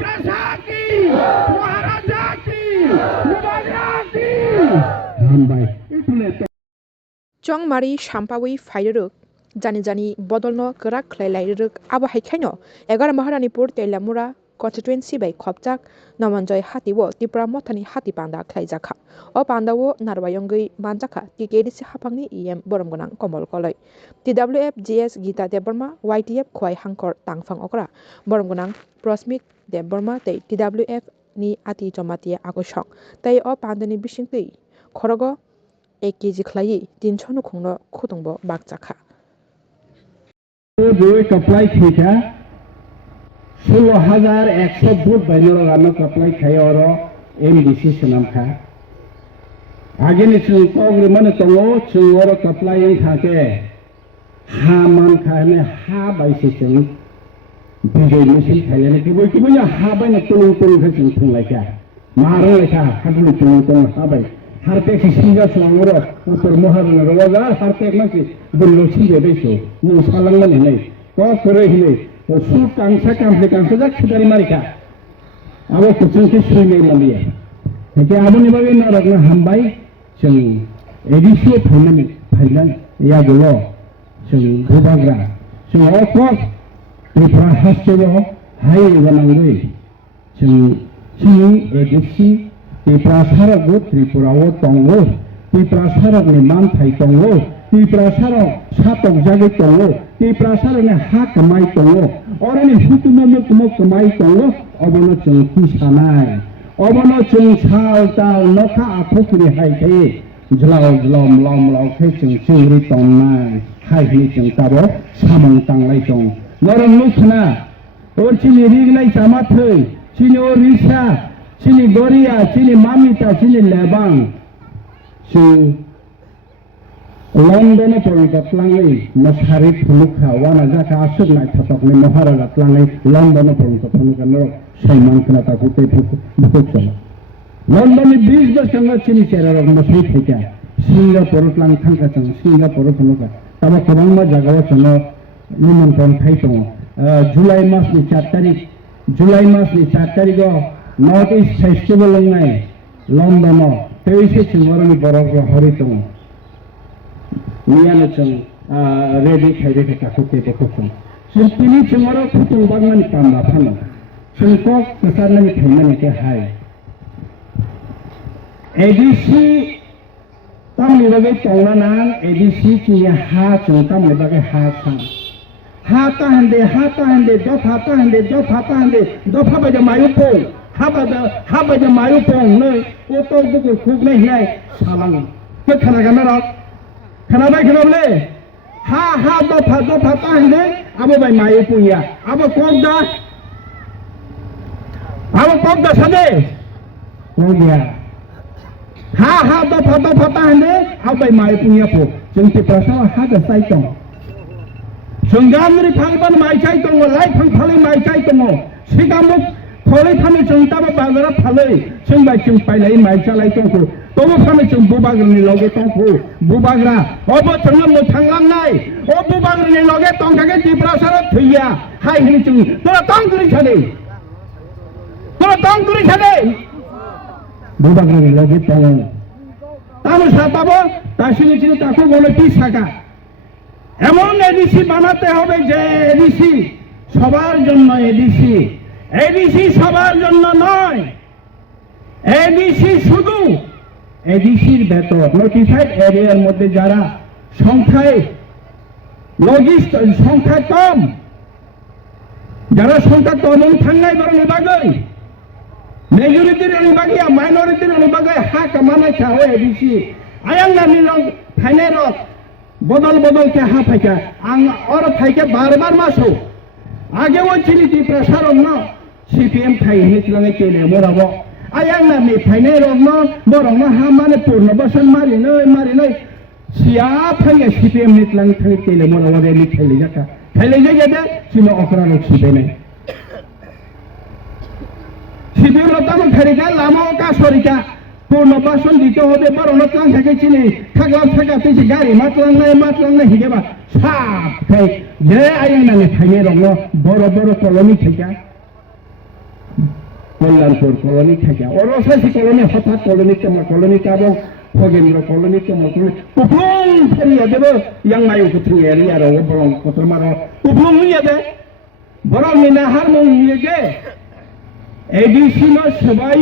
प्रशाकी महाराजा की महाराजा की हामबाय इतने चंगमारी साम्पावी फाइरक जानी जानी बदलनो गरा खलायलायरक आबो हाइखायनो 11 महारानीपुर तेलामुरा कन्स्टिट्युएन्सि bai खपचाक नमनजय हातिवो त्रिपुरा मथानि हाति पान्दा खलायजाखा अ पान्दावो नारवायंगै मानजाखा टिकेडिसि हाफांनि इएम बरमगोनां कमल कलय टिडब्ल्यूएफ जीएस गीता देबबर्मा वाइटीएफ खय हांकर तांफां अकरा बरमगोनां प्रस्मिक देबबर्मा तै टिडब्ल्यूएफ नि आति जमातिया आगोसं तै अ पान्दानि बिसिंतै खरगो 1 केजि खलायै 300 नुखुंनो खुदुंबो बागजाखा जो कपलाई खींचा 16,100 फुट बाइनों गाना कपलाई खाया और एमडीसी सनाम खा आगे ने चुंकोग्री मन तंगो चुंगोर कपलाई खाके हा मन खाने हा बाइसे चुंग बिजय मिशन खायले कि वो या हा बाइ न तुलुंग का चुंग लाइका मारो लाइका हाथुल चुंग हा बाइ हारते सिंगा सुंगोर उतर मोहर रवाजा हारते मासी बुल्लोसी बेबेसो नु सालांगन हिनै को करे हिनै सु कांसा कांफ्ले जा खिदारि मारिका आबो कुचुंके सुइनै लालिया हेके आबोनि बागै नरगना हामबाय जों एडिसि फाइनान या गलो जों गोबाग्रा जों अकक त्रिपुरा हास्टेलाव हाय गोनांगै जों एडिसि त्रिपुरा सारागो त्रिपुराव दंगो त्रिपुरा सारागनि मानथाय दंगो त्रिपुरा साराग सातक जागै दंगो त्रिपुरा सारागनि हा कमाय दंगो अरनि हुतुमो कमाय दंगो अबनो जों किसानाय अबनो जों साल ताल नखा आखुनि हायखे ज्लाव मलाव खे जों चिंग्रि तंनाय हायनि जों ताबो सामं तांलाय दं नरम मुखना अरचिनि रिगनाय जामाथै चिनि ओरिसा चिनि गोरिया चिनि मामिता चिनि लेबां जों लंडन परंतलाङै मसारि फुलुखा वाना जाका आसुरनाय थातकनि महाराजा तलाङै लंडन परंतफुलुखा न सैमान खोनाता गुते बुकुचो लंडननि 20 बोसोर चिनि चेरार मसै फैका सिंगापुर तलां थांका जों सिंगापुर फुलुखा ताबा गोबां जायगायाव जोङो निमन्त्रण थाइ दङ जुलाइ मासनि 4 तारिखआव नर्थ ईस्ट फेस्टिवल होननाय लंडनाव तेइसे चिंगरनि बरफ हरि दङ मियानो जों रेडी खायदे थाखो तेबे खोखो जों तिनि चिंगराव फुटुं बागनानि पान्दा फानो जों कक कसारनानि थाइनानि के हाय एडीसी तामनि बागै तंना नां एडीसी चिया हा जों तामनि बागै हा सा हाता हंदे दफा बाय मायुपो हाबा मायुपो नै ओतो बुगु खुगनै हिनाय सालां के खानागाना र खानाबाय खानाबले हा दफा ताहंदे आबो बाय मायुपुया आबो कोगदा सादे हो गया हा दफा ताहंदे आबो बाय मायुपुया पो जोंति प्रसाव हा दसाय दं जोंगामरि फांबान माइचाय दङ लाइ फांफालै माइचाय दङ सिगामुख खलै फानो जों दाबो बाजारा फालै जों बाय जों पाइलाय माइचालाय दंखो तबो फानो जों बुबाग्रनि लगे दंखो बुबाग्रा अबो जोङो मोथांलांनाय अ बुबाग्रनि लगे दंखागे दिब्रासार थैया हाय हिनि जों तोरा तंगुरि छादे बुबाग्रनि लगे दङ तामो साताबो दासिनि ताको गले पिसाका এমন এডিসি বানাতে হবে যে এডিসি সবার জন্য এডিসি সবার জন্য নয় এডিসি শুধু এডিসির বেতন নোটিফাইড এরিয়ার মধ্যে যারা সংখ্যায় সংখ্যা কম যারা সংখ্যা কম থাঙ্গাই বরং বাগৈ মেজরিটির বাগিয়া মাইনরিটির বাগৈ হা কামানাय थाहो एडिसि आयां नानि फाइनाय रक बदल के हा फाइका आं और फाइके बार मासो आगे वो चिलिटी प्रसार न सीपीएम थाई हितलाङै केले मोराबो आयां नानि फाइनाय रन बरंनो हा माने पूर्ण बसन मारिनै सिया फाइगे सीपीएम हितलाङै थाङै केले मोराबो रेली खाइले जादे सिनो अकरानो सिबेने सीपीएम रताम खारिका लामा का सरिका पूर्ण बसन दिते होबे बरंनो तलां थाके चिनि थागा तेसे गारि मातलांनाय हिगेबा साफ खाय जे आयनानि थाइने रंनो बर कलनि थाइका কল্যাণপুর কলোনি থেকে অরসাসি কলোনি হঠাৎ কলোনি কেমন কলোনি কাবো খগেন্দ্র কলোনি কেমন কলোনি কুফুং ফেরিয়া দেব ইয়াং মায়ু কুথুং এরি আর বরং কতমার কুফুং হইয়া দে বরং মিনা হার মং হইয়ে এডিসি নো সবাই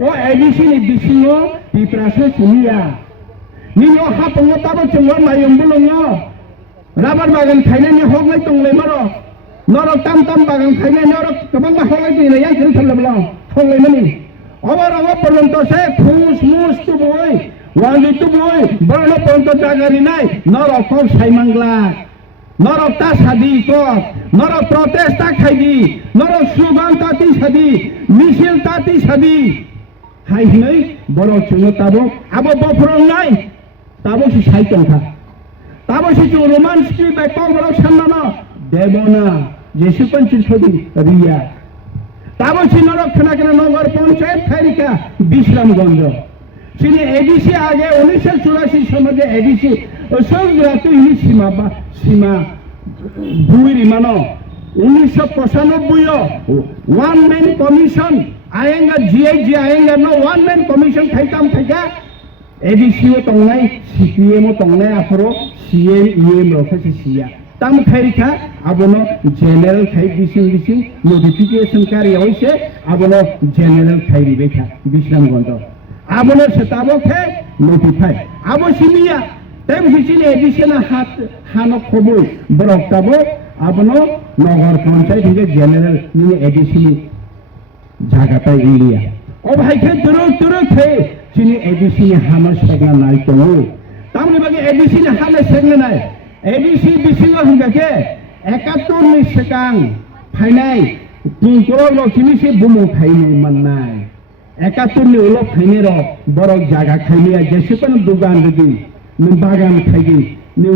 ও এডিসি নি বিসিঙো পিপ্রাসে সুনিয়া নিনো হাপङ তাবো চঙ্গ মায়ুম বুলङ রাবার বাগান খাইনাयनि হগলাই তংলাই মারো নরক তাম তাম বাগান খাইनाय নরক गोबां হগলাই দিনে ইয়াं খেল খেললাম হগলাই মানি আবার আবার পর্যন্ত সে খুস মুস তুবই ওয়ালি তুবই বড় পর্যন্ত জাগারি নাই নরক কল সাইমাংলা নরক তা সাদি কত নরক প্রটেস্ট তা খাইদি নরক সুগান তাতি সাদি মিছিল তাতি সাদি হাই নাই বড় চুনো তাবো আবো বফরং নাই তাবো সি সাইতংখা তাবো সি চু রোমান্স কি বাই পাওয়ার সান্নানা দেবনা যেসু পঞ্চিল ছবি রিয়া তাবো সি নরক খানাকেনা নগর পঞ্চায়েত খাইরিকা বিশ্রামগঞ্জ সিনি এডিসি আগে 1984 সমাজে এডিসি সব রাতে সীমা বা সীমা বুইরি মানো 1995 ওয়ান ম্যান কমিশন আয়েঙ্গা জিআইজি আয়েঙ্গা নো ওয়ান ম্যান কমিশন খাইতাম থাকা এডিসিও তংনাই সিপিএমও তংনাই আফরো সিএম ইএম রখাসি সিয়া তাম খাইরিখা আবনো জেনারেল খাই বিসিং বিসিং নোটিফিকেশন কারি হইছে আবনো জেনারেল খাইরি বেখা বিশ্রামগঞ্জ আবনো সেতাবো খে নোটিফাই আবো সিমিয়া তেম হিচিনি এডিশনা হানো খবর বরকতাবো আবনো নগর পঞ্চায়েত হিগে জেনারেল নিয়ে এডিসি জায়গাটা এরিয়া ও ভাইকে দূর খে চিনি এডিসি হামা সেগনা নাই তো তামনি বাকি এডিসি হামা সেগনা নাই এডিসি বিসিং হঙ্গাকে 71 নি সেকাং ফাইনাই তুমকর লকিমিসি বুমু খাইনি মাননাই 71 নি উলো খাইনি র বরক জায়গা খাইনিয়া যেসেপন দোকান রেদি নি বাগান খাইদি নি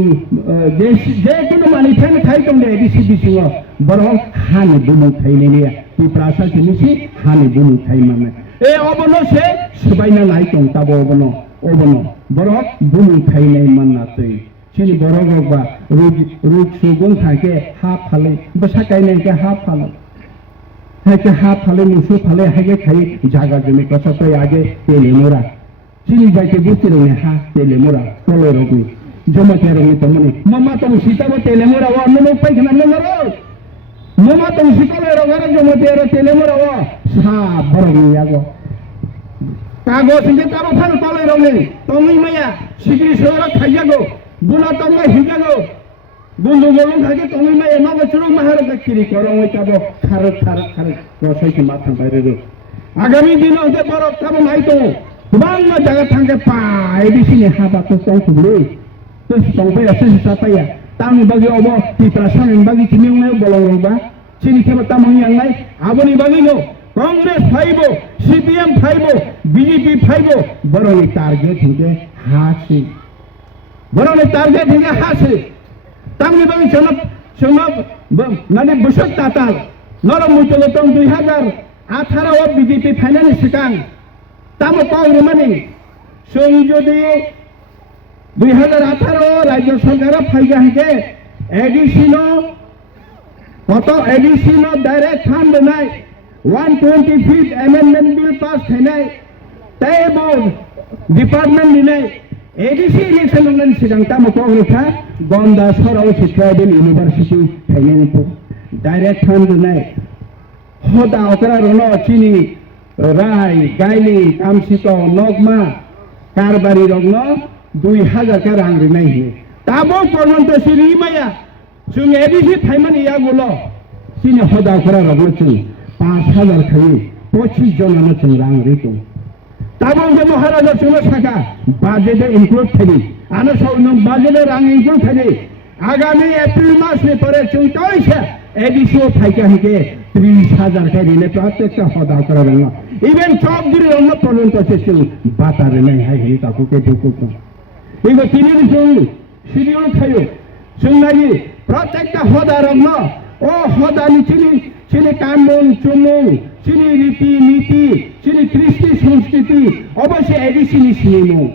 যে কোনো মানিফেন খাই তংদে এডিসি বিসিং বরক হানি বুমু খাইনি নিয়া পিপ্রাসা কিমিসি হানি বুমু খাই মানে এ অবনো সে সবাইনা নাই তং তাবো অবনো বরক বুমু খাইনাই মাননাতৈ চিনি বরক বা রূপ সুগুন থাকে হাফ ফালে বসা কাইনাইকে হাফ ফালে হাইকে হাফ ফালে মুসু ফালে হাইকে খাই জায়গা জমি কসাই আগে তেলে মোরা চিনি বাইকে বুঝতে রঙে হা তেলে মোরা তলে রঙে জমাতে রঙে তো মনে মামা তো সীতাবো তেলে মোরা ও অন্য লোক পাইখানা নেমরো মামা তো সিকলে রঙের জমাতে আর তেলে মোরা ও সা বরং ইয়াগো কাগজ যে তাবো ফান তলে রঙে তুমি মায়া সিগরি সরা খাইয়াগো গুলা তঙ্গা হিগাগো গুন্দু গলং থাকে তুমি মায়া নগো চুরু মাহার কিরি করং ওই তাবো খারত রসাই কি মাথা বাইরে রো আগামী দিন হতে বরক তাবো নাই তো বাংলা জায়গা থাকতে পাই বিসিনি হাবা তো তংকুবলো তো তংপাই আছে সাপাইয়া তামি বাগি অব পিপ্রাসান বাগি চিমিংনায় বলংবা চিনি খেবা তামং ইয়াংনাই আবনি বাগি নো কংগ্রেস ফাইবো সিপিএম ফাইবো বিজেপি ফাইবো বরং টার্গেট হিগে হাসি বরং টার্গেট হিগে হাসি তামনি বাগি চনব মানে বসত তাতাল নরম মুচল তং 2018 বিজেপি ফাইনালি সিকাং তামো পাওনি মানে সং যদি 2018 রাজ্য সরকার ফাইগা হিগে এডিসিনো কত এডিসিনো ডাইরেক্ট ফান্ড নাই 125th amendment bill pass থাইনাই তাইবো ডিপার্টমেন্ট নিনাই এডিসি ইলেকশন নন সিগাং তামো কংগ্রেসা গন্ডা সরাও ট্রাইবেল ইউনিভার্সিটি থাইনাই ডাইরেক্ট ফান্ড নাই হদা অকরা রনো চিনি রাই গাইলি কামসিত নগমা কারবারি রগ্ন 2000 কা রাং রিনাই তাবো পর্যন্ত সিরি মায়া जों एडिसि थाइमान इयागुलो सिनि हदा करा रगो जों 5000 खाई 25 जनानो जों रां रितो ताबो जे महाराजा जों साका बाजेट इनक्लुड थाई आनो साउनो बाजेट रां इनक्लुड थाई आगामी एप्रिल मास ने परे जों तोइसे एडिसि थाइका हिके 30000 खाई रिने प्रत्येक हदा करा रंगा इवेन चौकगिरी रंगा पर्यंत से जों बातारे नै हाय हिनि ताकु के दुकु इगो तिनि जों शिड्यूल खायो जों नायि प्रत्येकटा हदा रंग ओ हदानि चिनि कानुन चुमुं चिनि रीति नीति चिनि कृष्टि संस्कृति अवश्य एडिसिनि सिनिमु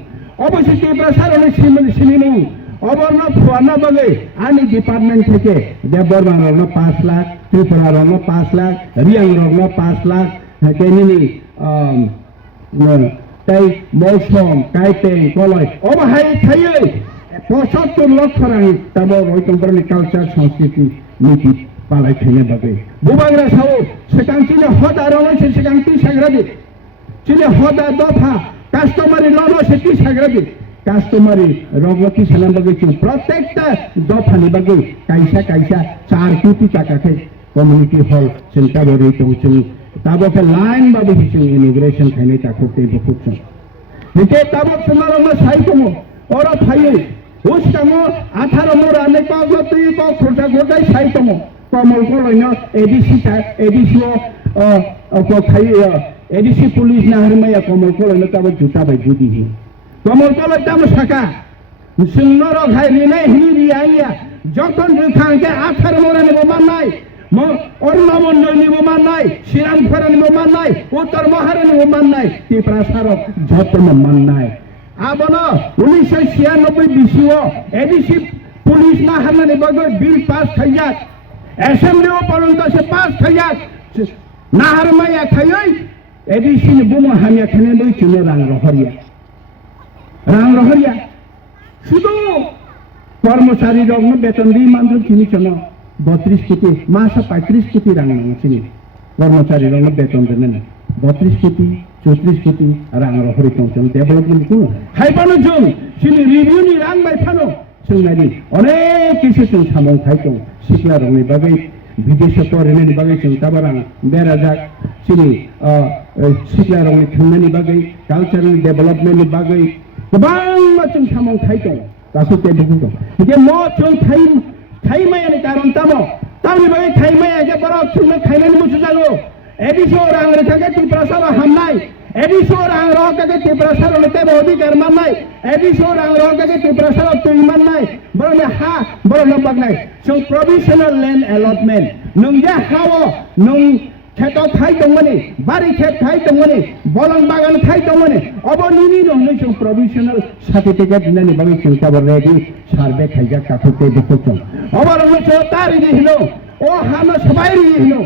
अवश्य टिप्रासारनि सिनिमु अबर्न फुवाना बगे आनि डिपार्टमेंट থেকে দেববর্মা রং 5 লাখ ত্রিপুরা রং 5 লাখ রিয়াং রং 5 লাখ Kenini তাই মৌসুম কাইপেং কলয় অবাহাই থাইয়ে 75 লক্ষ রাং তাবো রয়তংবরনি কালচার সংস্কৃতি নীতি পালাই থাইনে বাগে বুবাগ্রা সাও সেকাং চিনে হদা রনছে সেকাং তি সাগ্রাদি চিনে হদা দফা কাস্টমারি লনো সে তি সাগ্রাদি কাস্টমারি রগতি সালাম বাগে চিন প্রত্যেকটা দফানি বাগে কাইসা 4 কোটি টাকা খাই কমিউনিটি হল চিন্তা বরি তো তাবকে লাইন বাবু হিসেবে ইমিগ্রেশন খাইনে তাকতে বকুছন নিতে তাবক সমারম সাইকমো ওর ফাইয়ে উস্কামো 18 মোরা নে কগতি ক খোটা গোটাই সাইকমো কমল কলইন এডিসি ও খাইয়ে এডিসি পুলিশ না হরমায়া কমল কলইন তাব জুতা বাই জুদি হি কমল কলই তাম সাকা সুন্দর ঘাই রিনে হিরি আইয়া যখন রেখাকে 18 মোরা নেব মানাই অর্ণমন্ডল নিব মান্নাই শ্রীরামপুর নিব মান্নাই উত্তর মহারা নিব মান্নাই ত্রিপুরাসারক যত্ন মান্নাই আবন 1996 বিসিও এডিসি পুলিশ না হারনানি বাগে বিল পাস থাইয়াক অ্যাসেম্বলিও পর্যন্ত সে পাস থাইয়াক না হারমায়া থাইই এডিসি নি বুমো হামিয়া খানে বই চিনো রাং রহরিয়া শুধু কর্মচারী রগ্ন বেতন দিয়ে মাত্র চিনি চল 32 কোটি মাসে 35 কোটি রাং চিনি কর্মচারী রং বেতন দেন না 32 কোটি 34 কোটি রাং রহরি পৌঁছন ডেভেলপমেন্ট কোন হাইপানো জং চিনি রিভিউনি রাং বাই ফানো जोंनानि अनेक কিছু जों सामं खायदों सिख्ला रंनि बागै विदेश फरायनायनि बागै जों ताबारां बेराजाक चिनि सिख्ला रंनि थांनायनि बागै कालचारनि डेभेलपमेन्टनि बागै गोबां जों सामं खायदों गासै बुंदों जे म जों थाइमायानि कारन तामो तामनि बागै थाइमाया जे बरफ जोंनो खायनायनि मुसु जागौ एडिसो रां रेखाके टिप्रासारा हामनाय एडिसो रां रकाके टिप्रासारा लेते अधिकार माननाय एडिसो रां रकाके टिप्रासारा तुइमाननाय बरने हा बरने बागनाय जों प्रोविजनल लैंड अलॉटमेंट नों जे हावो नों खेतो खाय दंमोनि बारि खेत खाय दंमोनि बलन बागान खाय दंमोनि अबो निनि नंनै जों प्रोविजनल सर्टिफिकेट दिनानि बागै जों ताबर रेडी सार्वे खायजा काफुते दिखोचों अबो नों सो तारि दिहिनो ओ हानो सबायरि दिहिनो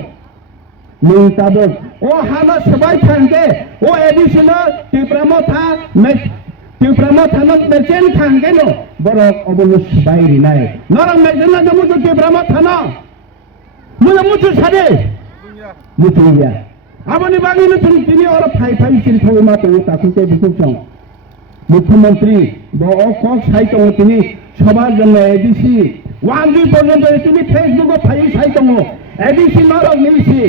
नों ताबर ओ हानो सबाय थांगे ओ एडिशनल टिप्रामो था मेचेन थांगे नो बरक अबो सबायरि नाय नरम मेचेन ना मुजु टिप्रामो थानो मुजु सादे मुतुया आबनि बागैनो जों दिनै और फाइ सिरि थाव मातो ताकुते दिखोचों मुख्यमंत्री ब कक साइटों तिनि सबार जन्म एडिसी 1 पर्यंत तिनि फेसबुक फाइ साइटों एडिसी नरक निसि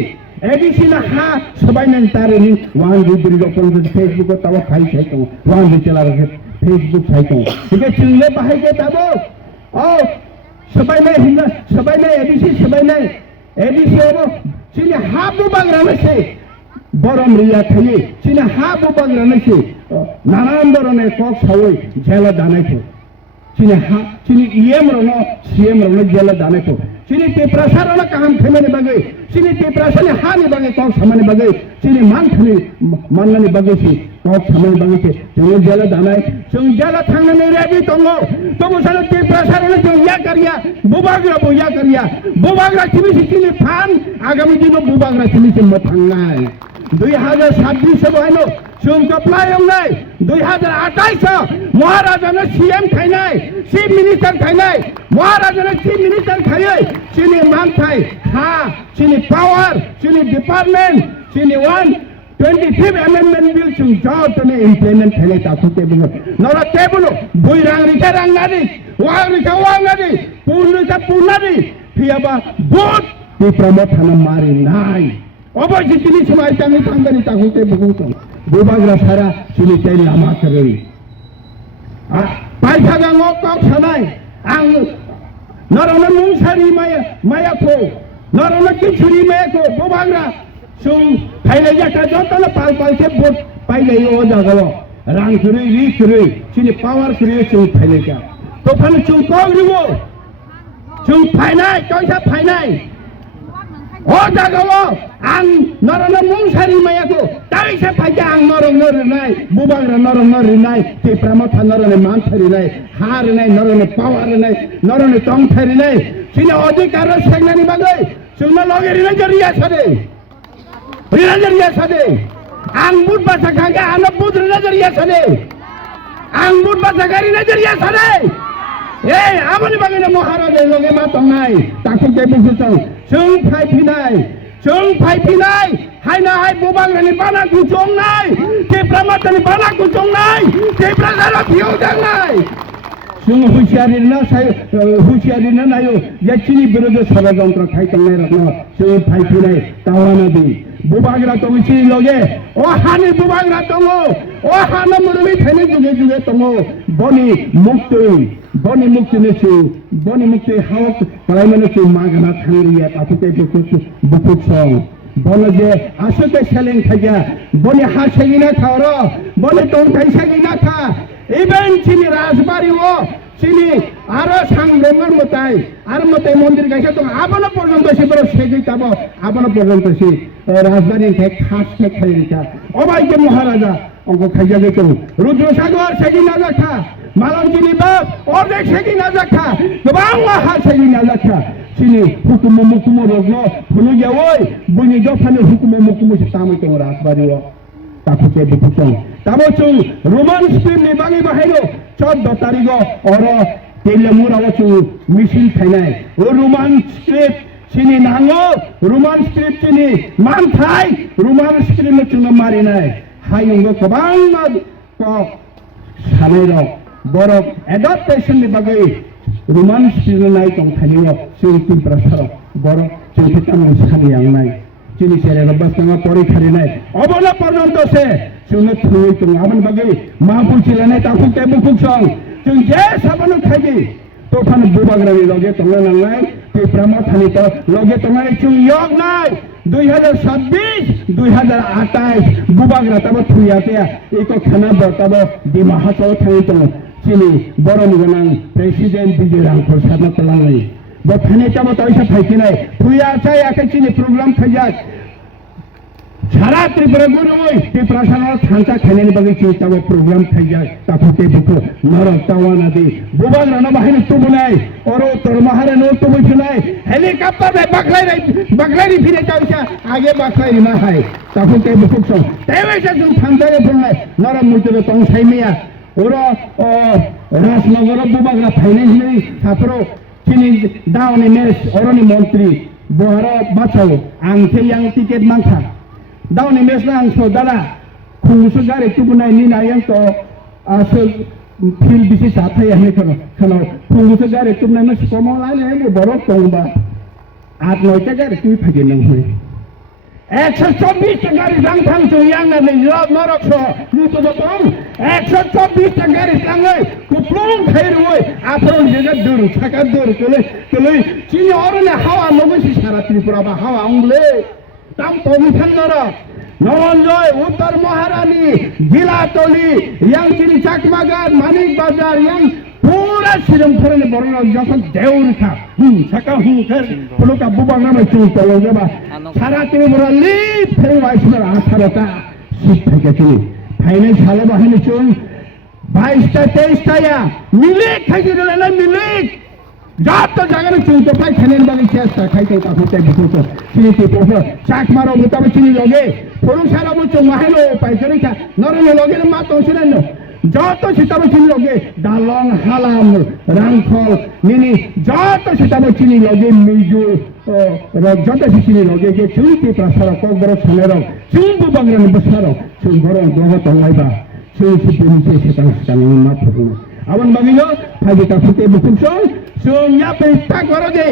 एडिसी ना हा सबायनान तारिनि 1 पर्यंत फेसबुक ताव फाइ साइटों 1 चलार फेसबुक साइटों तिके चिंले बाहायके ताबो ओ सबायनाय एडिसी सबायनाय एडिसी अब चिनि हाबु बांग्रानोसै बरम रिया थायो चिनि हाबु बांग्रानोसै नानान धरने कक सावै जेला दानायखौ चिनि इएम रनो सीएम रनो जेला दानायखौ चिनि टिप्रासारनो काहाम खामानि बागै चिनि टिप्रासारनि हानि बागै कक सामानि बागै चिनि माननानि बागै कक सामानि बागै जों जेला दानाय जों जेला थांनानै रेडि दङ तबसानो टिप्रासारनो जों या करिया बुबाग्रा चिनि फान आगामी दिनाव बुबाग्रा चिनि थांनाय 2026 बहायनो जों कप्लायनाय 2028 महाराजानो सीएम खायनाय चीफ मिनिस्टार खायनाय महाराजानो चीफ मिनिस्टार खायै चिनि मानथाय हा चिनि पावर चिनि डिपार्टमेंट चिनि 125 अमेंडमेंट बिल जों जतने इमप्लिमेंट खायनाय ताकुते बुङो नरा टेबुलो बुइरांरिका रांनारि वांनारि पुनारि फियाबा बुट टिप्रामो थाना मारि नाय अबय चिनि समाय तांनि थांगनि ताकुते बुङो बुबाग्रा सारा चिनि ताइ लामा करै आ पाइथागाङो कक सानाय आं नरनो मुंसारि मायाखौ नरनो किछुरि मायाखौ बुबाग्रा जों फाइनाय जाका जतनो पालसे भोट पाइलायो ओ जागाव रां करै रि करै चिनि पावर करै जों फाइनायका तफान जों कग्रिवो जों फाइनाय कैसा फाइनाय ओ जागाव आं नरनो मुंसारि मायाखौ ताइसे फाइजा आं नरनो रिनाय बुबाग्रा नरनो रिनाय टिप्रामो थानरनो मानथारिनाय हारिनाय नरनो पावर रिनाय नरनो तंथारिनाय चिनि अधिकार सेंनानि बागै जोंना लगेरिनाय जरिया सारे Rinajariya sade. Ang bud basa kage anak bud rinajariya sade. Ang bud basa kage rinajariya sade. Eh, amani bagina Maharade loge ma tongnai. Takuk ke bukutong. Chung phai pinai. Chung phai pinai. Hai na hai bubang ni bana kuchong nai. Ke pramat ni bana kuchong nai. Ke prasara thiu dang nai. Chung husiari na sayo husiari na nayo. Yachini birodo ষড়যন্ত্র khai tongnai rakno. Chung phai pinai tawana di. Bubagra tongi chini loge. O hani bubagra tongo. O hana murumi thani juge juge tongo. Boni muktui. Boni mukti nesu, boni mukti hawak, kalai mana tu magana thangriya, tapi te bukut song. Boni je asute selling thaja, boni hasegina tharo, boni tong thai segina tha. Even chini rajbari wo, chini aro sang dongar motai, aro motai mondir gaisa to abana porjonto se boro segi tabo, abana porjonto se rajbari thai khas ke khairita. Obai ke Maharaja onko khaija ge to Rudra Sagar segina rakha. Malam sini bab, ordek segi nazakha, kebang mahal segi nazakha. Sini hukum rogno, puluh jawoi, bunyi jofane hukum setamu itu ras baru. Takut ke bukutong. Tabo cung Roman script ni bangi bahero, cod dotarigo oro telemura wacu misil thainai. O Roman script sini nango, Roman script sini manthai, Roman script ni cuma marinai. Hayunggo kebang mad kok sanai borok adaptation ni bagai Roman script tong thaniyo sing prasara borok cinta musani yang nai cini sere rabas tanga pori khari nai obona porjonto se sune thui tong aban bagai mapu chilane takuk te bukuk song chung je sabanu khagi tofan bubagrani loge tonga nangai ke prama thani to loge tonga chung yog nai 2026 2028 bubagra tabo thuyatea eko khana tabo dimahato thai tong chini borom ganang president bijirang khosana talangai bo thane tabo taisa phaikinai thuya chai ake chini program khajak সারা ত্রিপুরা গুরুই ত্রিপুরা সারা থানটা খেলে বাকি চিন্তা programme খাই যায় তাকে বুকো নরক তাওয়ানা দি বুবান রানা বাহিনী তুবু নাই ওর তোর মাহারে নো তুবু নাই হেলিকপ্টার রে বাকলাই ফিরে যাইছা আগে বাকলাই না হয় তাকে বুকো সব তেবেসা জুন থানদারে বললাই নরম মুজরে তং সাইমিয়া ওর রাজনগর বুবাগরা ফাইনান্স নেই ছাত্র চিনি দাওনি মেস অরনি মন্ত্রী বহার বাঁচাও আংথে ইয়াং টিকেট মাংখা dauni mesna ang saudara khungsu gari tubunai ni na yang to asal fil bisi sathai ami kono khungsu gari tubunai mas komo lai le borok tongba 8-9 gari tui phagi nang hoi 124 gari dang thang chu yang na ni rob norok so ni to tong 124 gari tangai kuplong khair hoi apron jega dur thaka dur kole chini orone hawa logosi sara tripura ba hawa angle tam tomithan nara নবঞ্জয় উত্তর মহারানী জিলাতলি young চিনি চাকমাগার মানিক বাজার young পুরা সিরম ধরনে বড় যখন দেউর খা সাকা হুঁকার পুলোকা বুবা নামে চুলতে যাবা সারা ত্রিপুরা লিপ ফের বাইশনার 18টা সিট থেকেছি ফাইনাল সালে বাহিনী চুল 22টা 23টা মিলিক খাইতে দিলে না মিলিক যত জায়গায় চুলতে পাই খেলেন বাকি চেষ্টা খাইতে তাকে বুঝতে চিনি ত্রিপুরা চাক মারো তবে চিনি লগে পুরুষারা বলছো মাহেলো পাইকারি খা নরেন লগের মা তো ছিলেন যত সেটাবে চিনি লগে ডালং হালাম রাংখল নিনি যত সেটাবে চিনি লগে মিজু যত চিনি লগে যে চুইতে প্রাসার কগর ছলের চুইবু বাংলার বসার চুইবর দগ তলাইবা চুই চিনি সেটা স্থানীয় না ফুটু আবার বাগিলো ফাইটা ফুটে বুকুম সং সুইয়া পেস্তা করো দে